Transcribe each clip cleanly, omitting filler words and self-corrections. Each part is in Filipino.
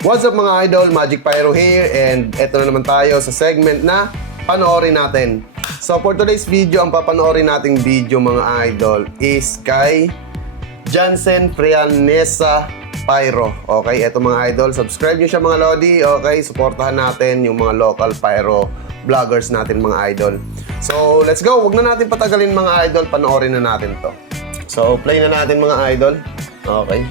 What's up mga idol? Magic Pyro here, and eto na naman tayo sa segment na panoorin natin. So for today's video, ang papanoorin nating video mga idol is kay Jansen Frianesa Pyro. Okay, eto mga idol, subscribe nyo siya mga lodi. Okay, supportahan natin yung mga local pyro vloggers natin mga idol. So let's go, huwag na natin patagalin mga idol, panoorin na natin to. So play na natin mga idol. Okay.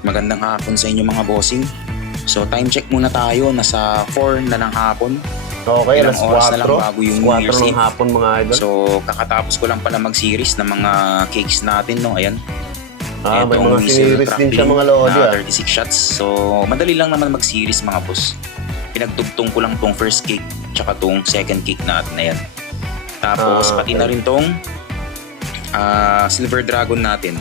Magandang hapon sa inyo mga bossing. So time check muna tayo, nasa 4 na ng hapon. Okay, Ilang alas oras 4. na lang bago yung New Year's ng Eve. hapon mga idol. So kakatapos ko lang pala mag-series ng mga cakes natin, no? Ayan. May Etong mga whistle series din siya crackling mga lodi na 36 shots. So madali lang naman mag-series mga boss. Pinagtugtong ko lang tong first cake tsaka tong second cake natin na yan. Tapos pati na rin tong Silver Dragon natin.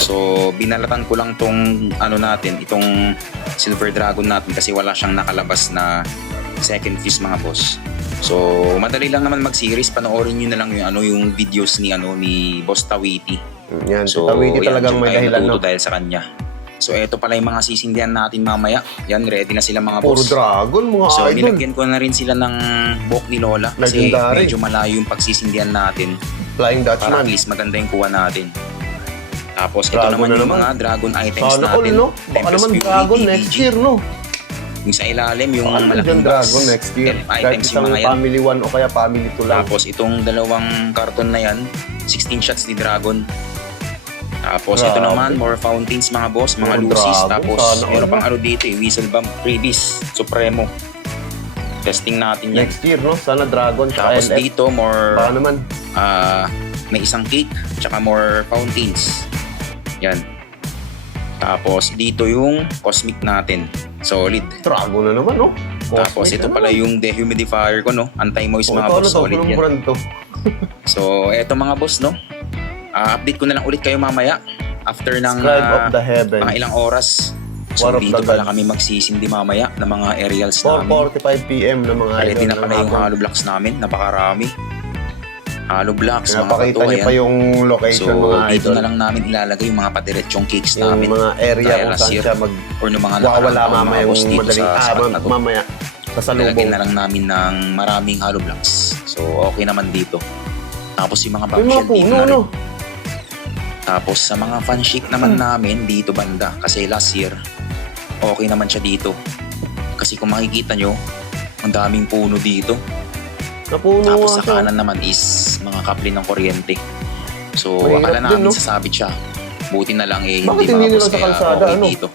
So binalatan ko lang tong natin, itong Silver Dragon natin kasi wala siyang nakalabas na second fish mga boss. So madali lang naman mag-series, panoorin niyo na lang yung videos ni Boss Tawiti. Yan, So si Tawiti talagang may dahilan, no? dahil sa kanya. So eto pala yung mga sisindihan natin mamaya. Yan, ready na sila mga Puro boss. dragon mga So idol. nilagyan ko na rin sila ng buhok ni Lola kasi Legendary. medyo malayo yung pagsisindihan natin. Flying Para Dutchman. at least maganda yung kuha natin. Tapos ito Dragon naman na yung naman. mga dragon items Sana all, natin. no? Baka Tempest naman Fury, dragon DDG. next year, no? Yung sa ilalim, yung Baka naman malaking dyan box. dragon next year. Elf Kahit items yung isang mga yan. family 1 o kaya family 2 lang. Tapos itong dalawang karton na yan, 16 shots ni dragon. Tapos ito Grabe. naman, more fountains mga boss, mga Mga lucis. dragon, Tapos sana meron all, pang dito, Whistle Bomb Freebies Supremo. Testing natin yan. Next year, no? Sana dragon tsaka Tapos LF. dito, more Baka naman. may isang cake, tsaka more fountains. Yan. Tapos dito yung cosmic natin. Solid. Dragon na naman, no? Tapos Cosmic ito na pala naman. yung dehumidifier ko, no? Anti-moist mga Ito boss. ano to? Solid Anong yan. brand to? So, eto mga boss, no? Update ko na lang ulit kayo mamaya. After ng Scribe of the Heaven. mga ilang oras. So, War of dito the pala Gods. kami magsisindi mamaya ng mga aerials namin. 4:45 PM na mga idol. Ready na pala ng yung hapon. hollow blocks namin. Napakarami. Hollow blocks, mga Napakita bato. niyo pa Ayan. yung location So, mga dito idol. na lang namin ilalagay yung mga padiretsong cakes Yung namin. mga area Dahil kung last saan year, siya or ng mga wawala nakaraang mamaya mga yung boss dito madaling sa spot na to. mamaya sa Nilagyan salubong. na lang namin ng maraming hollow blocks. So, okay naman dito. Tapos yung mga Yung mga bombshell dito puno, na rin. no? Tapos sa mga fan chic naman namin dito banda. Kasi last year, okay naman siya dito. Kasi kung makikita nyo, ang daming puno dito. Napuno Tapos nga sa siya. kanan naman is mga kapli ng kuryente. So, Mahirap akala namin din, no? sasabit siya. Buti na lang Bakit hindi mga nila boss, sa kaya kalsada, okay ano? dito.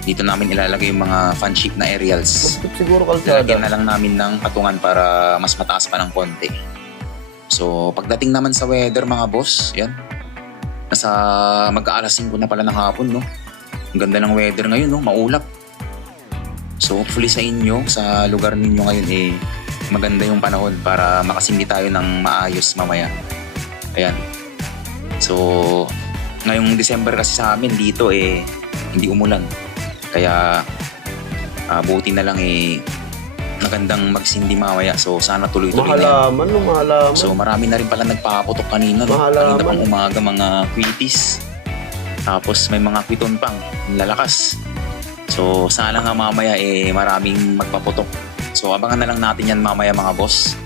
Dito namin ilalagay yung mga fan chic na aerials. Mas siguro kalsada. Lalagyan na lang namin ng patungan para mas mataas pa ng konti. So, pagdating naman sa weather mga boss, yan. Nasa mag-aalas 5 na pala ng hapon, no? Ang ganda ng weather ngayon, no? Maulap. So, hopefully sa inyo, sa lugar ninyo ngayon, maganda yung panahon para makasindi tayo ng maayos mamaya. Ayan. So, ngayong December kasi sa amin dito, hindi umulan. Kaya, buti na lang, magandang magsindi mamaya. So sana tuloy-tuloy na yan. Mahalaman, no? Mahalaman. So marami na rin pala nagpapaputok kanina. No? Mahalaman. Kanina pang umaga mga quitties. Tapos may mga kwiton pang lalakas. So sana nga mamaya maraming magpaputok. So abangan na lang natin yan mamaya mga boss.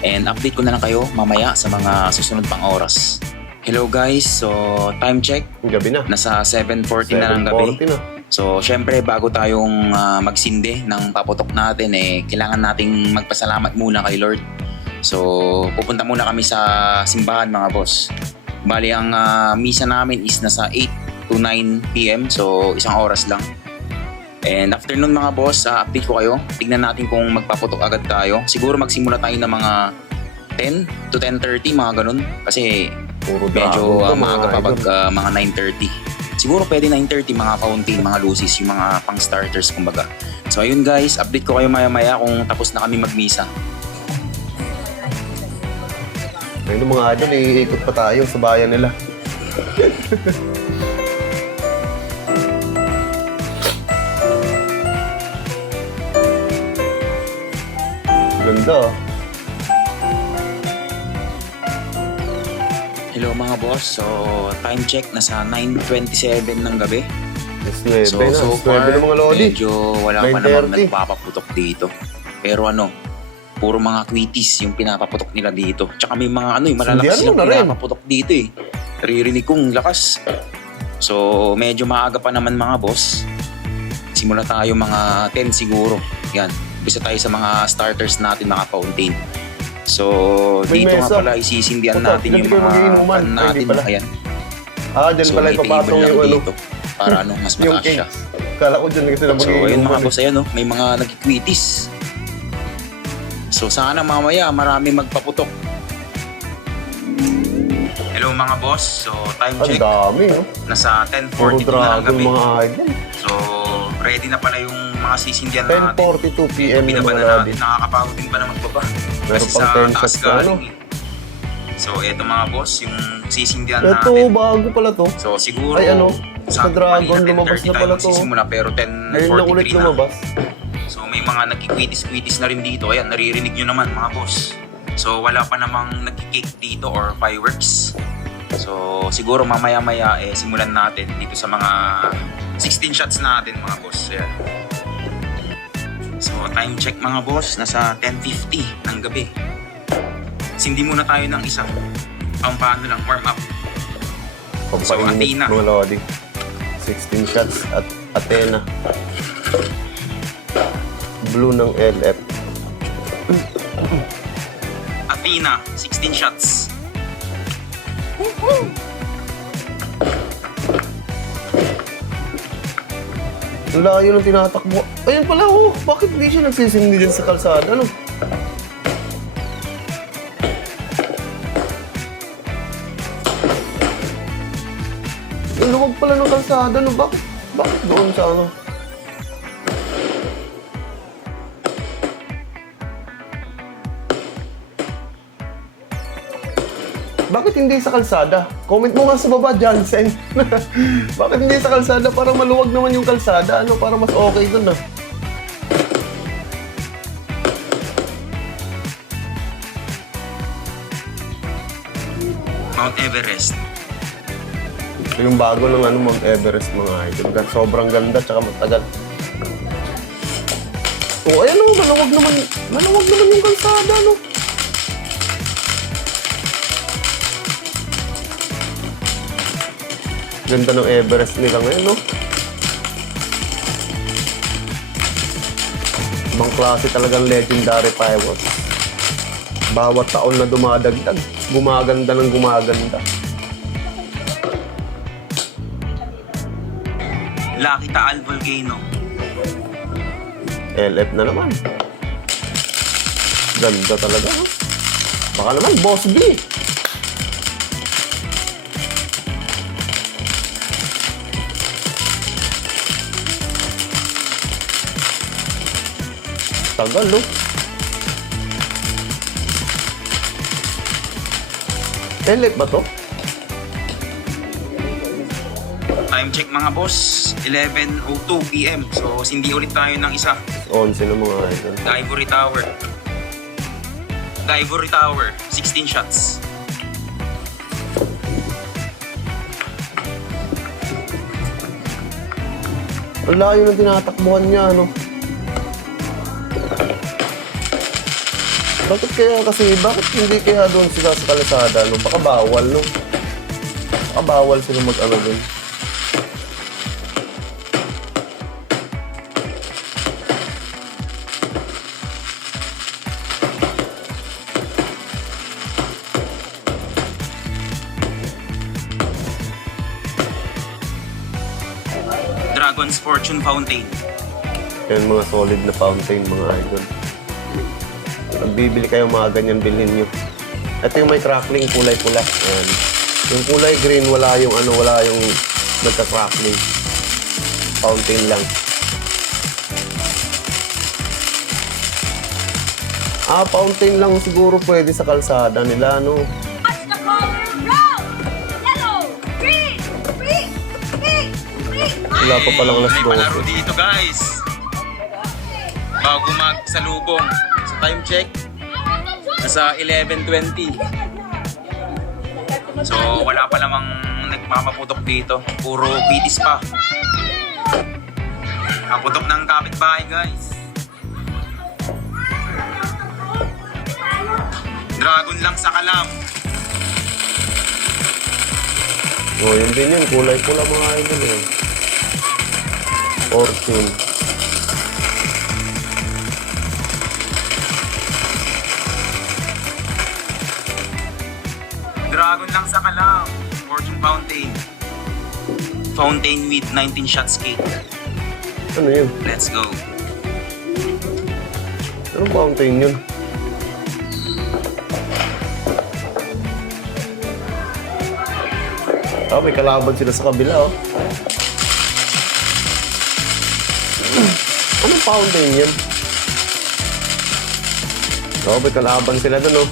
And update ko na lang kayo mamaya sa mga susunod pang oras. Hello guys, so time check. Gabi na. Nasa 7:40 na ng gabi. 7:40 na. So, syempre, bago tayong magsindi ng paputok natin, kailangan nating magpasalamat muna kay Lord. So, pupunta muna kami sa simbahan, mga boss. Bali, ang misa namin is nasa 8 to 9 p.m. So, isang oras lang. And after nun, mga boss, update ko kayo. Tignan natin kung magpaputok agad tayo. Siguro magsimula tayo ng mga 10 to 10:30, mga ganun. Kasi Puro medyo dragon to, maaga pa idol. pag mga 9:30. Siguro pwede 9:30 mga fountain, mga lucis, yung mga pang starters kumbaga. So ayun guys, update ko kayo maya-maya kung tapos na kami magmisa. Ayun mga idol, iikot pa tayo sa bayan nila. Ganda, oh. Hello mga boss. So, time check, nasa 9:27 ng gabi. Yes, So far, ng mga lodi. medyo wala pa namang 9:30. nagpapaputok dito. Pero puro mga quickies yung pinapaputok nila dito. Tsaka may mga malalakas Sindihan mo silang na rin. pinapaputok dito eh. Naririnig kong lakas. So, medyo maaga pa naman mga boss. Simula tayo mga 10 siguro. Yan. Bisa tayo sa mga starters natin, mga fountain. So, May dito mesa. nga pala isisindihan Ito, natin dito yung kayo mga magiinuman. pan Ay, natin. di pala. Ayan. Dyan So, pala may ipapatong table lang yung dito. Para mas yung mataas siya. cake. Kala ko dyan kasi na So, ayun mga magiinuman. boss, ayan may mga nagkikwitis. So, sana mamaya marami magpaputok. Hello mga boss. So, time Ang check. dami, no? Nasa Puro 10:42 na ng dragon gabi. mga idol. So, ready na pala yung mga sisindihan natin. 10:42 PM ng Binaba mga na lodi. natin. Nakakapagod din pa naman baba. Meron Kasi pang sa 10 taas shots na galing eh. So, eto mga boss, yung sisindihan Ito, natin. bago pala to. So, siguro, Ay, sa sabi ko Dragon, kanina, lumabas 10:30 na pala tayo to. magsisimula, pero Ngayon lang ulit 10:43 na. lumabas. So, may mga nagkikwitis-kwitis na rin dito. Ayan, naririnig nyo naman mga boss. So, wala pa namang nagkikake dito or fireworks. So, siguro mamaya-maya simulan natin dito sa mga 16 shots natin mga boss. Ayan. So, time check mga boss, nasa 10:50 ng gabi. Sindi muna tayo ng isa. Paano lang, warm up. So, Pampainit Athena. mga lodi. 16 shots at Athena. Blue ng LF. Athena, 16 shots. Ang layo ng tinatakbo. Ayun pala, bakit hindi siya nagsisindi dyan sa kalsada, ano? Ang luwag pala ng kalsada, no? Bakit doon sa ano? Bakit hindi sa kalsada? Comment mo nga sa baba, Jansen. Bakit hindi sa kalsada? Para maluwag naman yung kalsada. Ano? Para mas okay dun, ah. Mount Everest. Ito yung bago ng Mount Everest, mga idol. Sobrang ganda, tsaka matagal. Oh, ayan o, maluwag naman yung kalsada, no? Ganda ng Everest nila ngayon, no? Ibang klase talagang legendary fireworks. Bawat taon na dumadagdag, gumaganda ng gumaganda. Lucky Taal Volcano. LF na naman. Ganda talaga, no? Baka naman, Boss B. Tagal, no? LF ba to? Time check mga boss, 11:02 PM. So, sindi ulit tayo ng isa. 11 na mga idol. The Ivory Tower. The Ivory Tower, 16 shots. Ang layo ng tinatakbuhan niya, no? Bakit hindi kaya doon sila sa kalsada, no? Baka bawal, no? Baka bawal sila mag-ano doon. Dragon's Fortune Fountain. Yan mga solid na fountain, mga idol. Pag bibili kayo mga ganyan, bilhin nyo. Ito yung may crackling, kulay pula. Ayan. Yung kulay green, wala yung nagka-crackling. Fountain lang. Fountain lang siguro pwede sa kalsada nila, no? Watch the color brown, yellow, green, pink, pink, pink. Wala pa palang alas May palaro 12. dito guys. Bago magsalubong. Sa time check, nasa 11:20. So wala pa namang nagpapaputok dito. Puro pitis pa. Kaputok ng kapitbahay guys. Dragon lang sa kalam. Oh, yun din yun. Kulay pula mga idol eh. Fortune. Dragon lang sa kalam. Fortune Fountain. Fountain with 19 shots cake. Ano yun? Let's go. Anong fountain yun? Ah, may kalaban sila sa kabila, oh. Anong fountain yun? Oh, may kalaban sila dun, oh.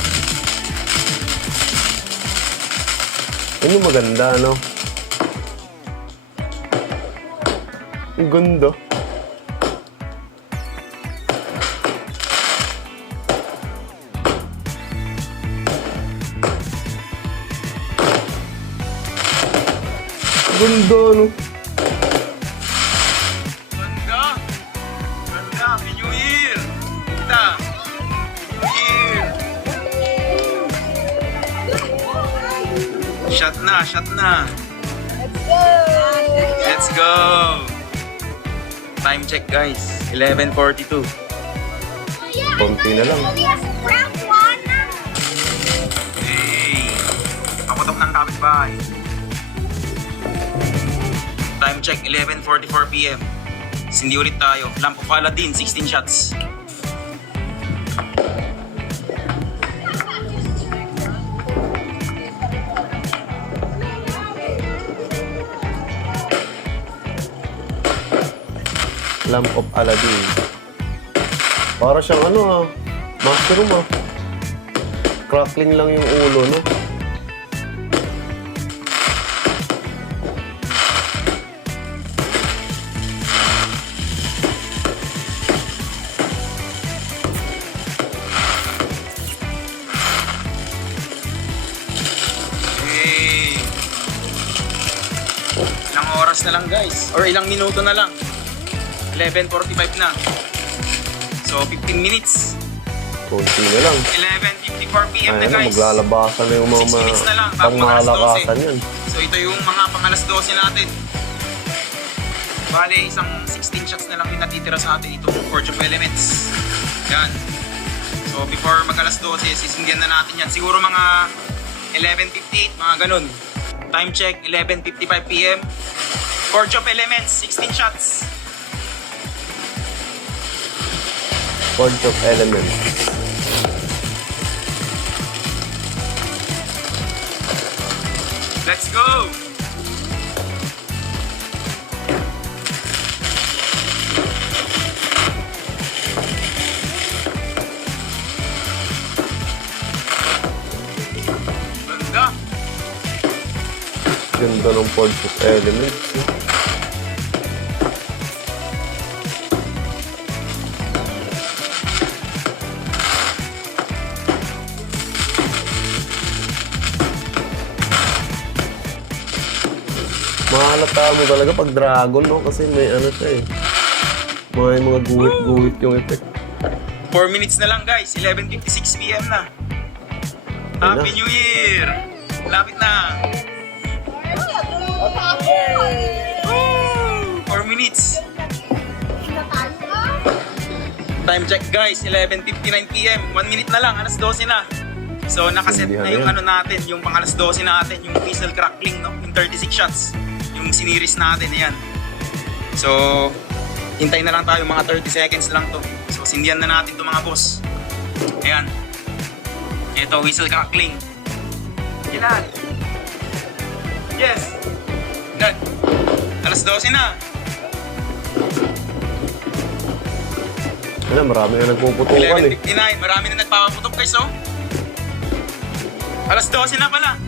Ano maganda, no? Ang ganda. Ganda, no? Ganda! Ganda! Happy New Year! Kita! New Year! Shot na! Shot na! Let's go! Time check guys. 11:42. Konti na lang. Hey! Paputok ng kapitbahay. Time check, 11:44 PM. Sindi ulit tayo. Lamp of Aladdin, 16 shots. Lamp of Aladdin. Para siyang ano ah. Mushroom ah. Crackling lang yung ulo, no? Hey! Ilang oras na lang guys. Or ilang minuto na lang. 11:45 na. So 15 minutes. Konti na lang. 11:54 PM na Ayan na, guys. maglalabasan na yung mga 6 minutes na lang, bago pangmalakasan yan. So ito yung mga pangalas 12 natin. Bale, isang 16 shots na lang yung natitira sa atin itong Forge of Elements. Yan. So before mag-alas 12, sisindihan na natin yan. Siguro mga 11:58, mga ganun. Time check, 11:55 PM. Forge of Elements, 16 shots. Forge of Elements. Let's go! Ganda! Ganda ng Forge of Elements. Mahalata mo talaga pag dragon, no? Kasi may ano siya eh. May mga guhit-guhit yung effect. 4 minutes na lang guys, 11:56 PM na. Happy New Year! Lapit na! 4 minutes. Time check guys, 11:59 PM. 1 minute na lang, alas 12 na. So nakaset na yung ano natin, yung pang alas 12 natin, yung whistle crackling, no? Yung 36 shots. Yung siniris natin, ayan. So, hintay na lang tayo, mga 30 seconds lang to. So, sindihan na natin to mga boss. Ayan. Ito, whistle crackling. Ilan? Yes. Ilan? Alas 12 na. Ano, marami na nagpuputukan eh. 11:59. Marami na nagpapaputok guys, oh. Alas 12 na pala.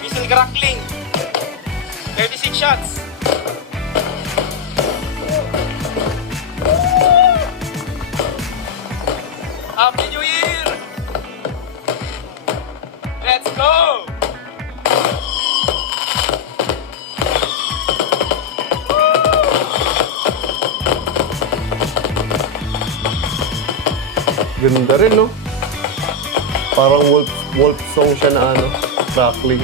Whistle crackling. 36 shots. Happy New Year! Let's go! Ganda rin, no? Parang wolf song siya na ano, crackling.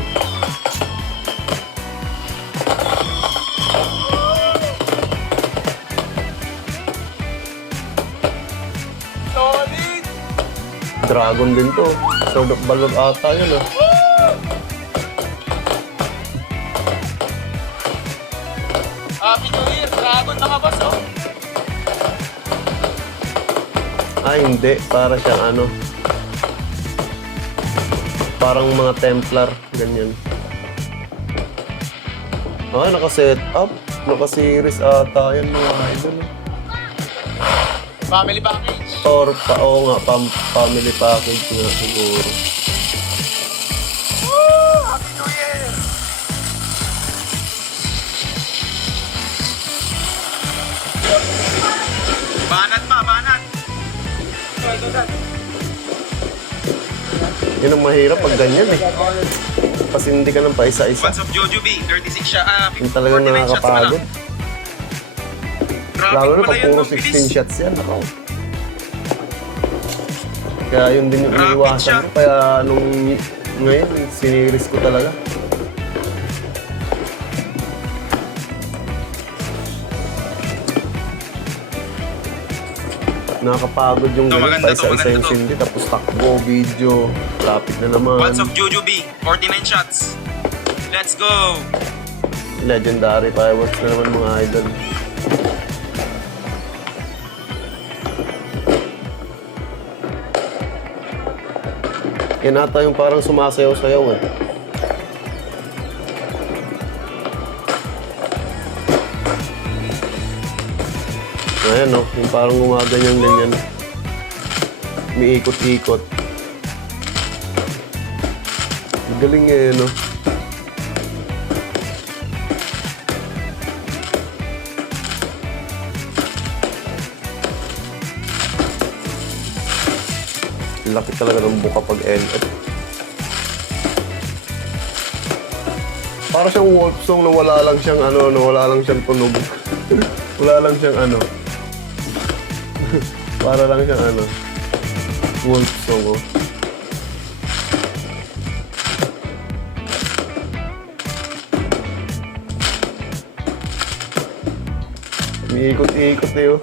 Solid! Dragon din to. Sword of Balor ata yun, ah. Happy New Year! Dragon mga boss, oh! Ah, hindi. Para siyang ano. Parang mga Templar. Ganyan. Ah, naka-set up. Naka-series ata yan mga idol. Family package! Or, oo nga, family package nga siguro. Woo! Happy New Year! Banat pa, banat! Yun ang mahirap pag ganyan eh. Kasi hindi ka ng paisa-isa. What's up, Jojo B? 36 siya. Yung talagang 49 shots pa lang. nakakapagod. Grabe Lalo na pala pag yun, puro ang bilis. 16 shots yan. Ako. Kaya yun din yung Rapid iniiwasan siya. ko. Kaya nung ngayon, siniris ko talaga. Nakakapagod yung Ito, ganun. maganda to, Paisa-isa maganda yung to. sindi. Tapos takbo, video. Traffic na naman. What's up, Jojo B? 49 shots. Let's go! Legendary fireworks na naman mga idol. Yan ata yung parang sumasayaw-sayaw eh. Ayan no, yung parang gumaganyan-ganyan. Umiikot-ikot. Galing eh, no? Laki talaga ng buka pag LF. Para siyang wolf song na wala lang siyang ano, na wala lang siyang tunog. Wala lang siyang ano. Para lang siyang ano. Wolf song, oh. Umiikot-ikot eh, oh.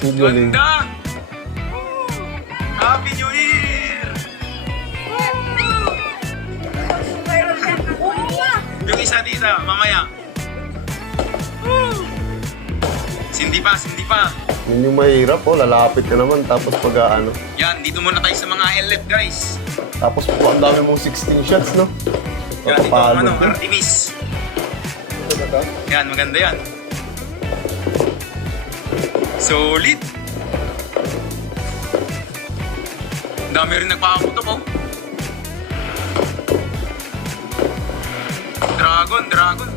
Ang galing. Ganda! Happy New Year! Yung isa dito, mamaya. Sindi pa, sindi pa. Yun yung mahirap, oh. Lalapit ka naman, tapos pag ano. Yan, dito muna tayo sa mga LF, guys. Tapos po, ang dami mong 16 shots, no? Yan, dito ang Papapalo ano, ka. Artemis. Yan, maganda yan. Solid! Ang dami rin nagpakaputok, oh. Dragon, dragon.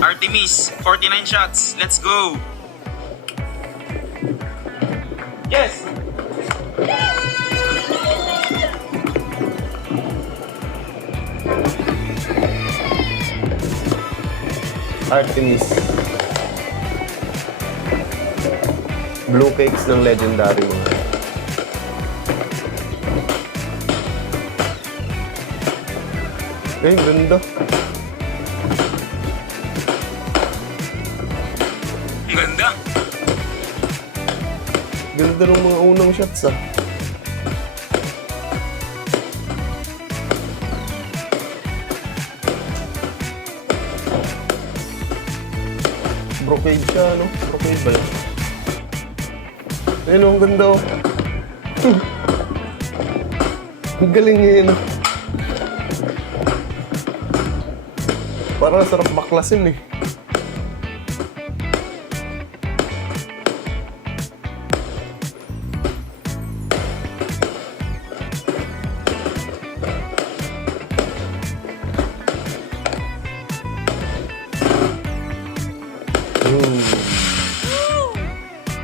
Artemis, 49 shots. Let's go. Yes. Artemis. Blue cakes ng legendary mga. Eh, ganda. Ang ganda. Ganda ng mga unang shots, ah. Brocade siya, no? Brocade ba yun? Ayun, ang ganda, oh. Ang galing yun, no? Parang sarap baklasin, eh.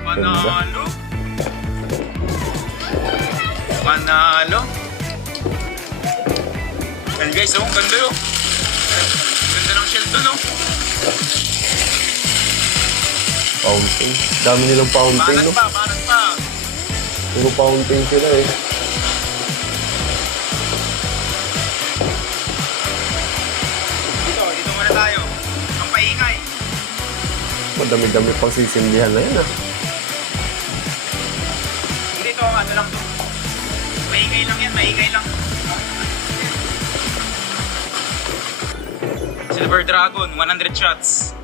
Panalo. Panalo. Ayan guys, oh, ang ganda yun. Ang ganda ng shell to, no? Fountain. Dami nilang fountain, no? Banat pa. Puro fountain sila eh. Dito muna tayo. Ang paingay. Madami-dami pang sisindihan na yun ah. Dito, ano lang to. Maingay lang yan, maingay lang. Silver Dragon, 100 shots.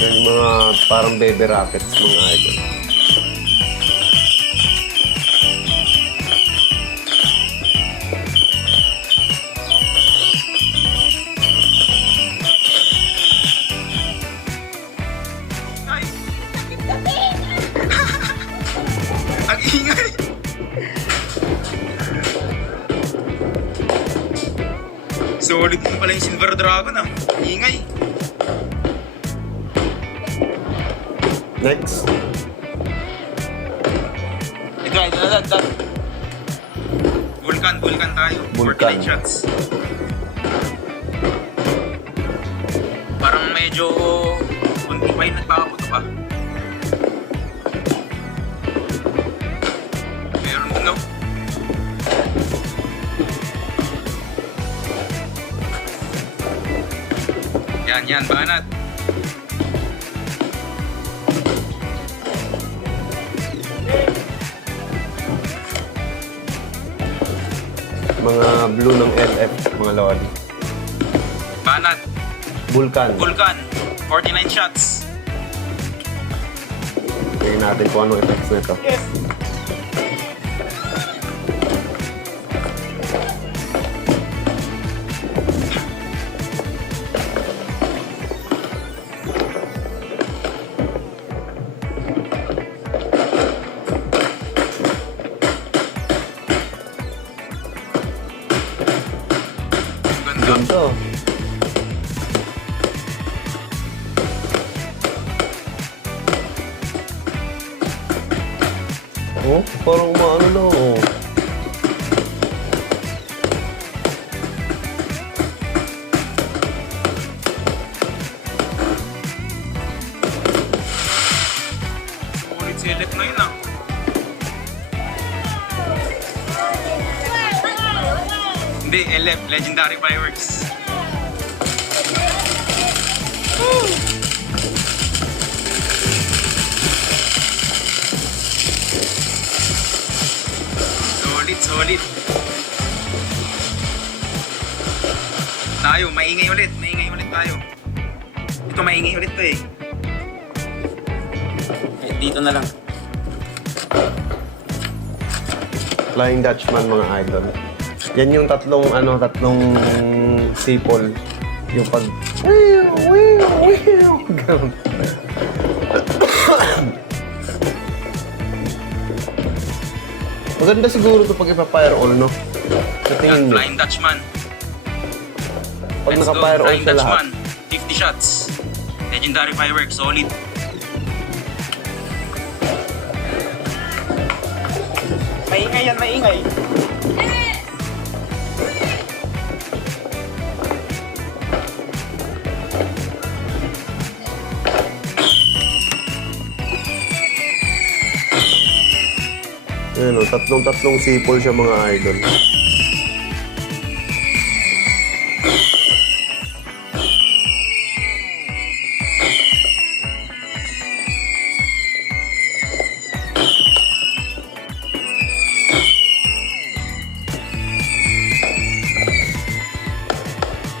Yan yung mga parang baby rockets mga idol. Ay! Ang ingay! Solid mo pala yung Silver Dragon ah. Ingay. Next. Ito. Vulcan tayo. Vulcan. 49 shots. Parang medyo kunti pa yung nagpapaputo pa. Meron no? Yan, banat. Mga blue ng LF, mga lodi. Banat. Vulcan. Vulcan. 49 shots. Tingnan natin kung anong effects nito. Yes. Ganito. Oh, parang maano na oh. Ulit select na yun ah. Hindi, LF, Legendary Fireworks. Solid. Tayo, maingay ulit tayo. Ito, maingay ulit to eh. Dito na lang. Flying Dutchman mga idol. Yan yung tatlong sipol. Yung pag ganun. Maganda siguro ito pag ipa-fire all, no? Sa tingin nyo. Flying Dutchman. Pag Let's go, naka-fire all Flying sa lahat. Dutchman. 50 shots. Legendary Fireworks, solid. Maingay yan, maingay. Ayan o, tatlong sipol siya mga idol.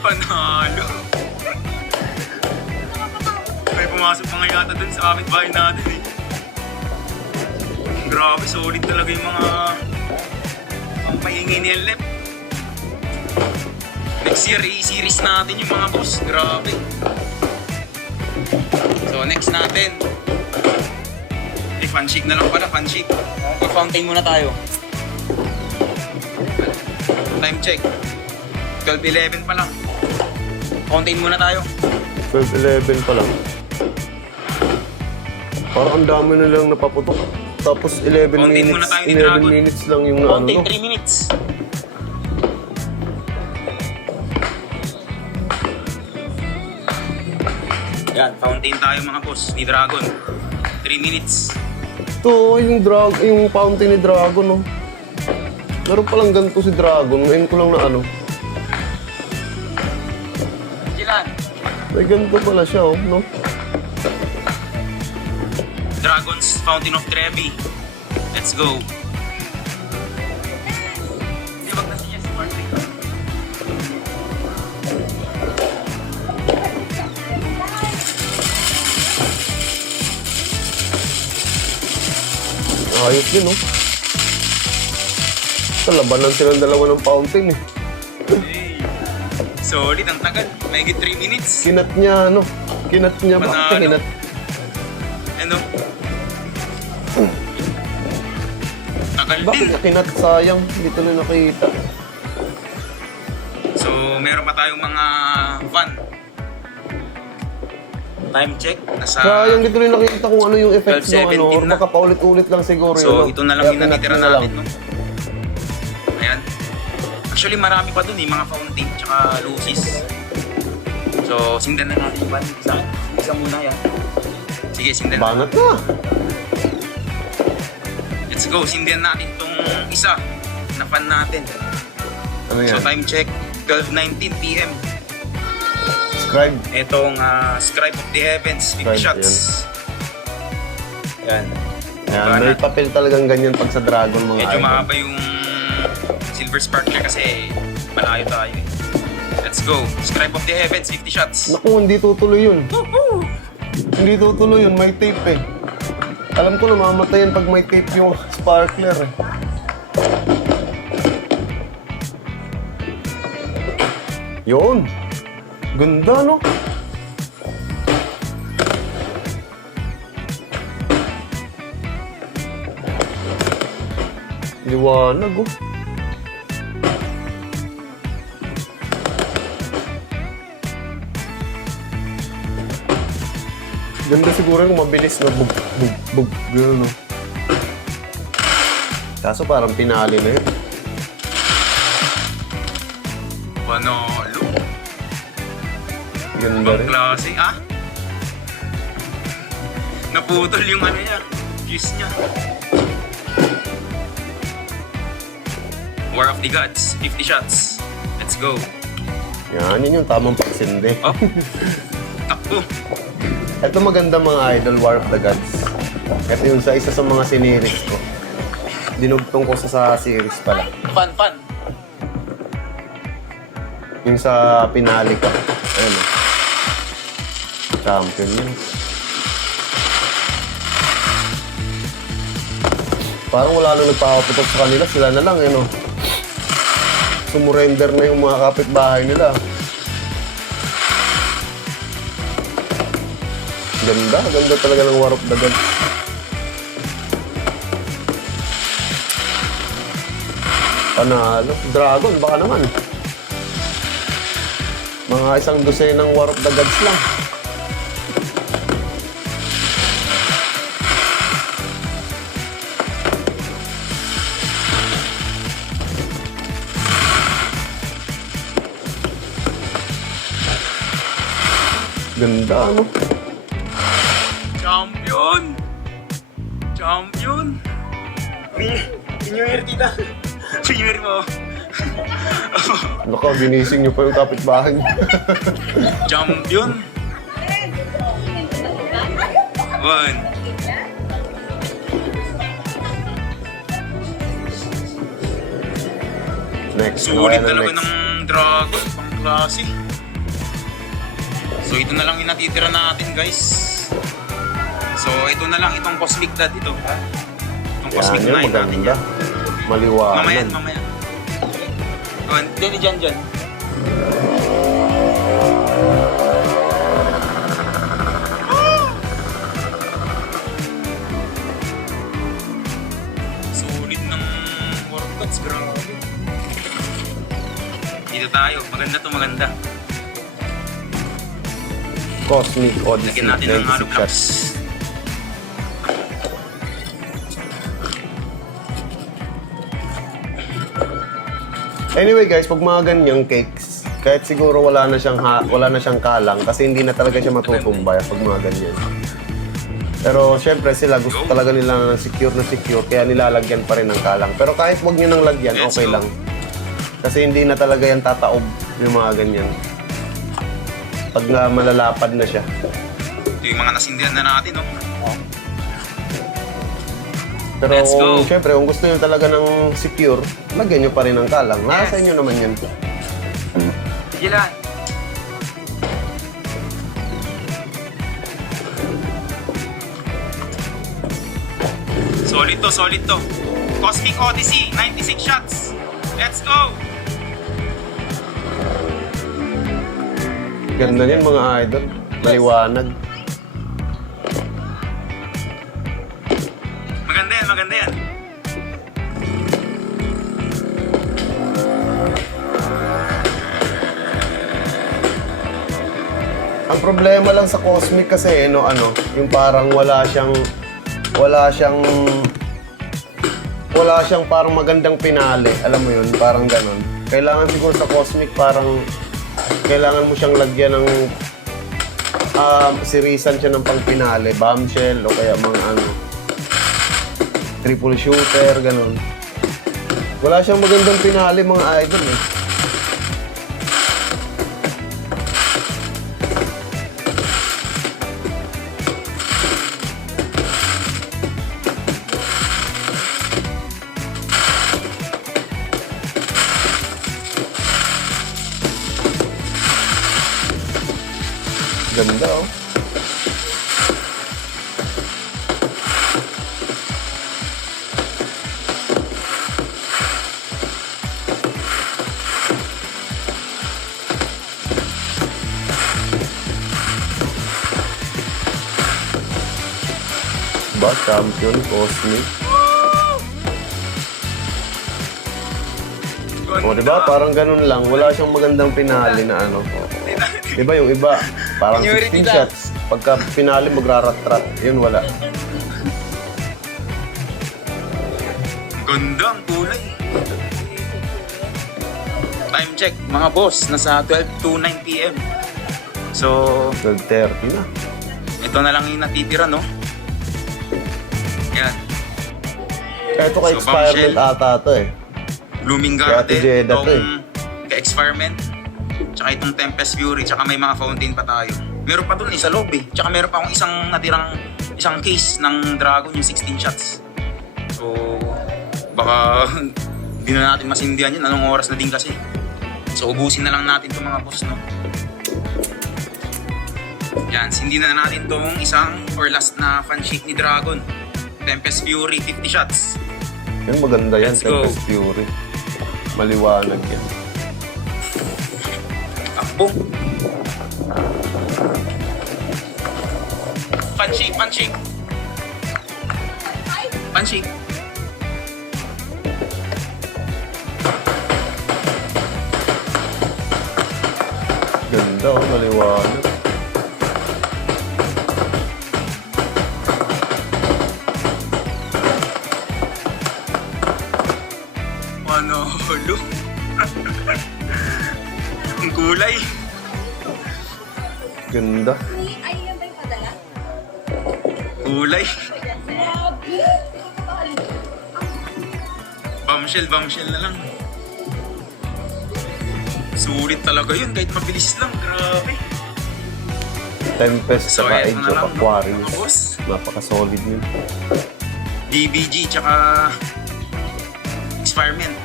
Panalo. May pumasok pa nga yata dun sa kapitbahay natin eh. Grabe, solid talaga yung mga ang paingay ni LF. Next year, i-series natin yung mga boss. Grabe. So, next natin. Fan shake na lang pala, fan shake. Fountain muna tayo. Time check. 12:11 pa lang. Fountain muna tayo. 12:11 pa lang. Parang ang dami na lang napaputok. Tapos 11 Fountain muna minutes, tayo ni 11 Dragon. minutes lang yung ano. Fountain, No? 3 minutes. Yan, fountain tayo mga boss ni Dragon. 3 minutes. Ito, yung fountain ni Dragon, no? Meron palang ganito si Dragon. Ngayon ko lang na ano. Jilan. May ganito pala siya, oh, no? Dragon's Fountain of Trevi. Let's go. Hindi wag na siya si Martin. Ayos din, no? Sa labanan silang dalawa ng fountain, eh. Hey. Solid, ang tagal. Mahigit 3 minutes. Kinat niya, ano? Kinat niya. Bakit Panalo. kinat? Ano? Tagal Bakit din. niya kinat? Sayang. Hindi tuloy nakita. So, meron pa tayong mga fun. Time check. Nasa... Sayang, hindi tuloy nakita kung ano yung effects ng 12:17 ano. Or na. baka paulit-ulit lang siguro yun, So, no? ito na lang Kaya yung kinat natitira niya na lang. natin, no? Ayan. Actually, marami pa dun eh. Mga fountain, tsaka lucis. So, sindan na natin yung bandit sa akin. Isa muna yan. Sige, sindan na. Banat na. Let's go. Sindan natin tong isa na fan natin. Ano So, yan? time check. 12:19 p.m. Scribe. Etong Scribe of the Heavens, 50 Scribe, shots. Yan. Yan, may papel talagang ganyan pag sa Dragon, mga Medyo idol. mahaba yung Silver Sparkler kasi malayo tayo eh. Let's go. Scribe of the Heavens, 50 shots. Naku, hindi tutuloy yun. Hindi tutuloy yun, may tape eh. Alam ko namamatay yan pag may tape yung sparkler eh. Yun. Ganda, no? Liwanag, oh. Ganda siguro kung mabilis na bug, gano'n, no? Kaso parang pinali na yun. Panalo. Ganda Ibang rin. klase, ah? Naputol yung ano niya. Fuse niya. War of the Gods, 50 shots. Let's go. Yan, yun yung tamang pagsindi. Oh. Takbo. Ito maganda mga idol, War of the Gods. Ito yung sa isa sa mga siniris ko. Dinugtong ko sa series pala. Fun, fun. Yung sa pinali ko. Ayun o. Champion yun. Parang wala nang nagpapaputok sa kanila. Sila na lang, yun o. Sumurrender na yung mga kapitbahay nila. Ganda, ganda talaga ng War of the Gods. Panalo. Dragon, baka naman. Mga isang dosenang War of the Gods lang. Ganda, ano? Champion! Champion! New Year, tita. New Year mo. Naku, ginising niyo pa yung kapitbahay niyo. Champion! One. Next. Sulit Ano talaga next? ng Dragon. Pang klase. So, ito na lang yung natitira natin, guys. So, ito na lang. Itong Cosmic Dad. Ito. Itong Cosmic Yan, yun, Knight natin maganda. yan. Maliwanag. Mamaya. Mamaya. Hindi, dyan. Sulit ng workouts, grabe. Dito tayo. Maganda to, maganda. Cosmic Odyssey. Lagyan natin ng 96 hollow shots. blocks. Anyway guys, pag mga ganyang cakes, kahit siguro wala na siyang kalang kasi hindi na talaga siya matutumbay pag mga ganyan. Pero syempre sila gusto talaga nila secure na secure kaya nilalagyan pa rin ng kalang. Pero kahit wag niyo nang lagyan, Let's okay go. lang. Kasi hindi na talaga yan tataob yung mga ganyan. Pag malalapad na siya. Ito yung mga nasindihan na natin, no? Pero Let's go. syempre kung gusto niyo talaga ng secure, lagyan niyo pa rin ng kalang. Nasa inyo naman yan. Ilan? Solid to. Cosmic Odyssey, 96 shots. Let's go! Ganda yan mga idol. Maliwanag. Maganda yan. Ang problema lang sa Cosmic kasi yung parang wala siyang parang magandang pinali. Alam mo yun, parang ganon. Kailangan siguro sa Cosmic parang kailangan mo siyang lagyan ng sirisan siya ng pangpinali, bombshell o kaya mga triple shooter, ganon. Wala siyang magandang pinali mga idol eh. Ganda oh. Ba, champion, Cosmic. O, diba? Parang ganun lang. Wala siyang magandang pinali na Diba yung iba? Parang 16 shots. Pagka pinali, magrarat-rat. Yun, wala. Ganda ang kulay. Time check, mga boss. Nasa 12:09 PM. So, 12:30 na. ito na lang yung natitira, no? Yan. Ito kay So, experiment bombshell. ata to eh. Blooming Kaya Ate Garden, Jeddah to itong ka-experiment, tsaka itong Tempest Fury, tsaka may mga fountain pa tayo. Meron pa dun sa loob eh. Tsaka meron pa akong isang case ng Dragon, yung 16 shots. So, baka hindi na natin masindihan yun. Anong oras na din kasi. So, ubusin na lang natin itong mga boss, no? Yan, sindi na natin itong isang or last na fan sheet ni Dragon. Tempest Fury, 50 shots. Yan, maganda yan. Let's go. Tempest Fury. Maliwanag yan. Takbo. Punching. Ganda oh, maliwanag. Manolo. Ang kulay. Ganda. Ay, yan ba yung padala? Kulay. Grabe! Bombshell na lang. Sulit talaga yun kahit mabilis lang. Grabe. Tempest So, saka eto Age na of lang, Aquarius. mga boss. Napaka-solid yun. DBG tsaka experiment.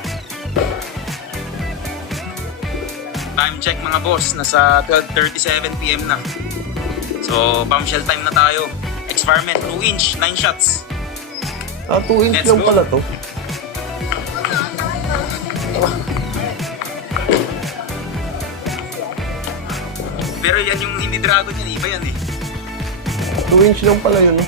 Time check mga boss, nasa 12:37 PM na. So, bombshell time na tayo. Experiment 2 inch, 9 shots. 2 inch Let's lang go. pala to. Pero yan yung hindi dragon yan, iba yan eh. 2 inch lang pala yun, no?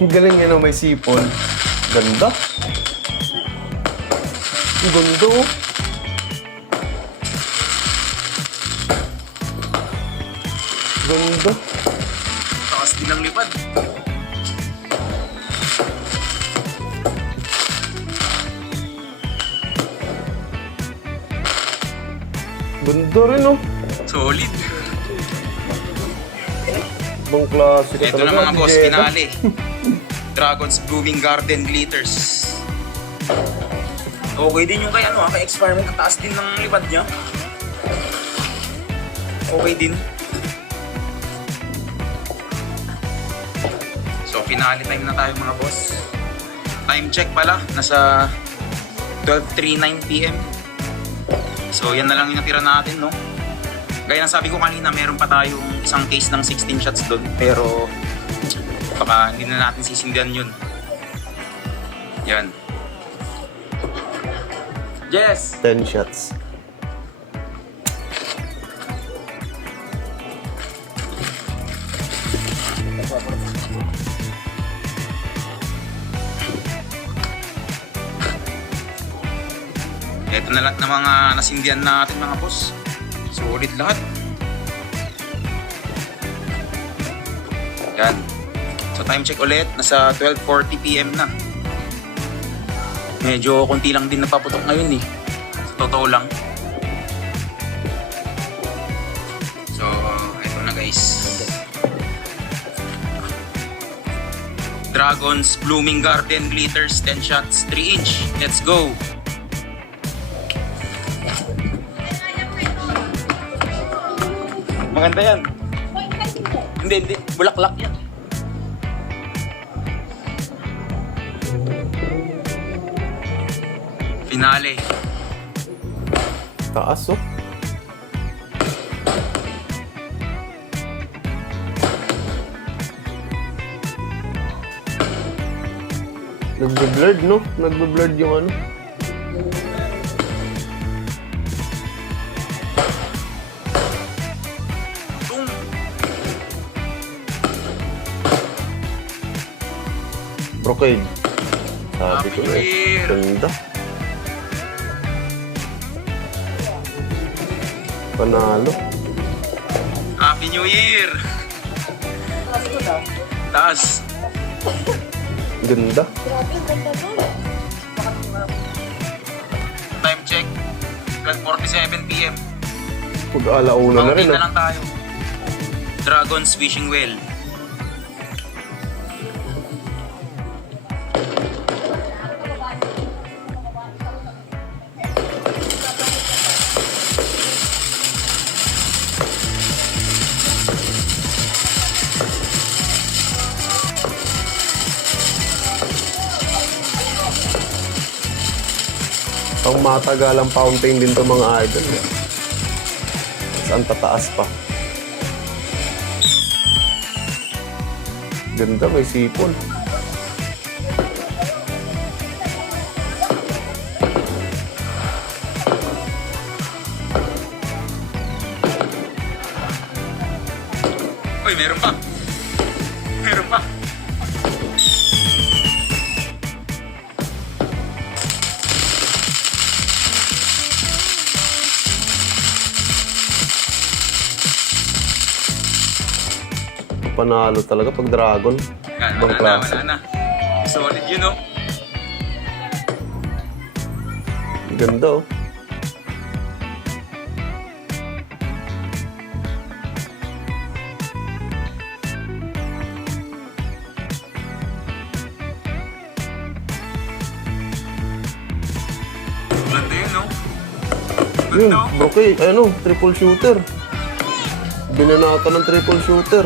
Ang galing yan, no? May sipon. Ganda. Ang ganda, oh. Ganda. Takas din ang lipad. Ganda rin, oh. Solid. Ibang klase ka Ito na talaga, mga boss, Jeda. finale. Dragon's Blooming Garden Glitters. Okay din yung kay kay Experiment. Ang taas din ng lipad niya. Okay din. So, finale time na tayo mga boss. Time check pala, nasa 12:39 PM. So, yan na lang yung natira natin, no? Gaya ng sabi ko kanina, meron pa tayong isang case ng 16 shots doon. Pero, baka hindi na natin sisindihan yun. Yan. Yes! 10 shots. Ito na lahat ng mga nasindihan natin mga boss. Solid lahat. Yan. So time check ulit. Nasa 12:40 PM na. Medyo konti lang din napaputok ngayon eh. Sa totoo lang. So, ito na guys. Dragon's Blooming Garden Glitters 10 shots 3 inch. Let's go! Maganda yan. Hindi. Bulaklak yan. Finale. Taas, oh. Nagbe-blurred, no? Nagbe-blurred yung ano. Tung. Brocade. Sabi ko na Happy eh. Year. Ganda. Panalo. Happy New Year! Taas. Ganda. Time check. 12:47 PM. Pag-alauna na rin, Pauwi na ah. lang tayo. Dragon's Wishing Well. Pang matagalang fountain din to mga idol. Eh. Saan tataas pa? Ganda, may sipon. Uy, meron pa. Meron pa. Panalo talaga pag dragon. Yan, Ibang wala klase. na. Solid yun, no? Ganda, oh. Ganda yun, no? Yun, Ganda, oh. brocade. Ano, triple shooter. Binanata ng triple shooter.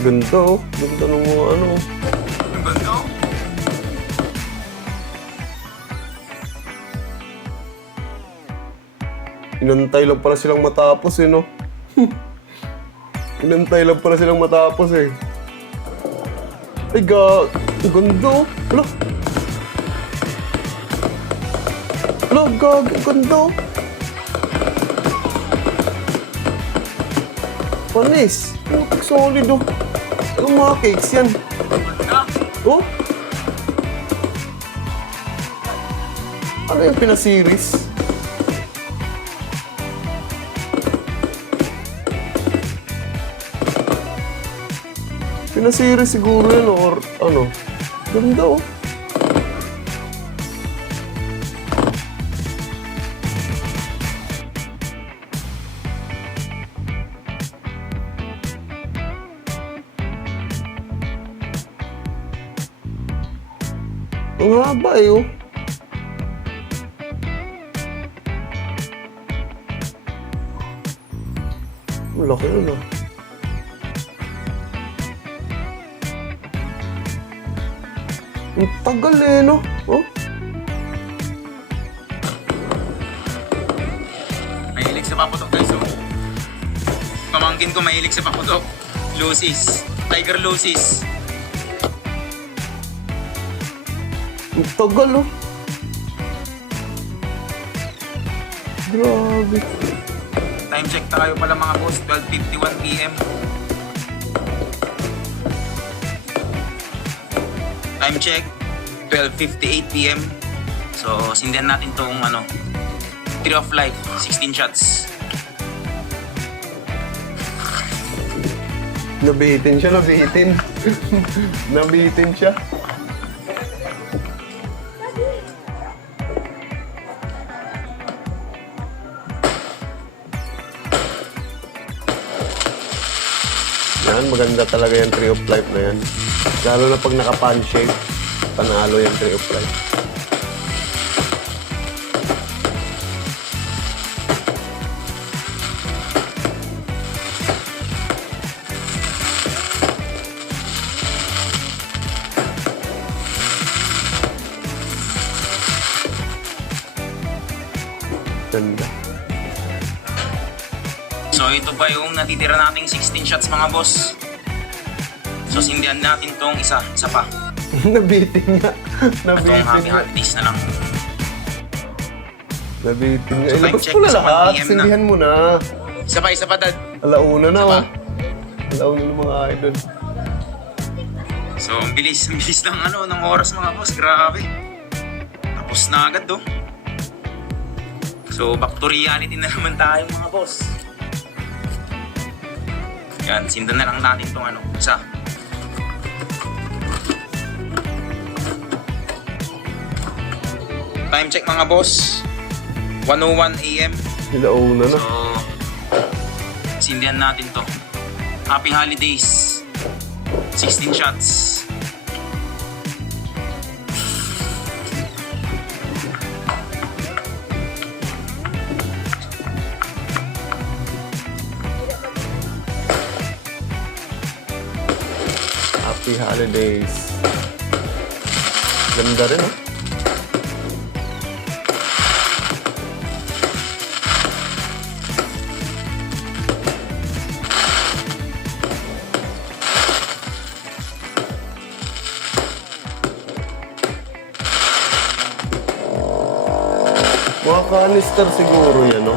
Ganda oh. Ganda ng mga ano. Ang ganda. Inantay lang pala silang matapos eh, no? Inantay lang pala silang matapos eh. Ay, ang ganda oh. Hala. Hala, ang ganda oh. Panis. Putik solid oh. Anong mga cakes yan? Oh? Ano yung pinasiris? Pinasiris siguro yan or ano? Ganda oh. Ang haba eh oh. Ang laki nun ah. Ang tagal eh no? Oh? Mahilig sa paputok guys, oh. Pamangkin ko mahilig sa paputok. Lucis. Tiger Lucis. Ang tagal oh. Grabe. Time check tayo pala mga boss, 12:51 PM. Time check, 12:58 PM. So, sindihan natin tong ano, Tree of Life, 16 shots. Nabitin siya, nabitin. Nabitin siya. Yan, maganda talaga yung Tree of Life na yan. Lalo na pag naka-pan shape, panalo yung Tree of Life. Ganda. So, ito pa yung natitira nating 16 shots mga boss. So, sindihan natin tong isa pa. Nabitin nga. Itong Nabitin happy nga. holidays na lang. Nabitin nga. So, time Ilabas check mo na sa lahat. 1 PM na. Sindihan mo na. Isa pa dad. Alauna na Isa pa. oh. Alauna ng mga idol. So, ang bilis ng ano, ng oras mga boss. Grabe. Tapos na agad oh. So, back to reality na naman tayo mga boss. Yan, sindan na lang natin itong ano, isa. Time check mga boss. 1:01 AM. Ilauna na. So, sindihan natin to. Happy holidays. 16 shots. Happy holidays. Ganda rin oh. Mga canister siguro yan, no?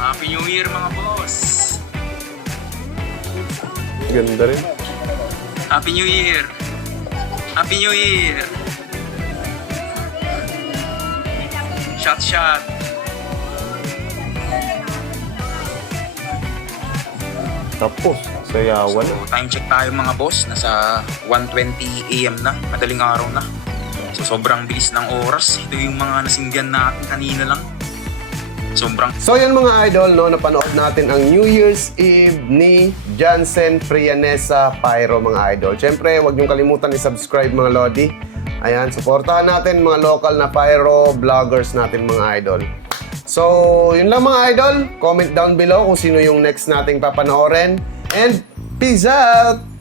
Happy New Year mga boss. Ganda rin. Happy New Year. Happy New Year. Shot. Tapos, sayawan na. So, time check tayo mga boss. Nasa 1:20 AM na. Madaling araw na. So, sobrang bilis ng oras. Ito yung mga nasindihan natin kanina lang. Sobrang... So yan mga idol, no, napanood natin ang New Year's Eve ni Jansen Prianesa Pyro mga idol. Siyempre, huwag niyong kalimutan i-subscribe mga lodi. Ayan, supportahan natin mga local na pyro vloggers natin mga idol. So, yun lang mga idol. Comment down below kung sino yung next nating papanoorin. And peace out!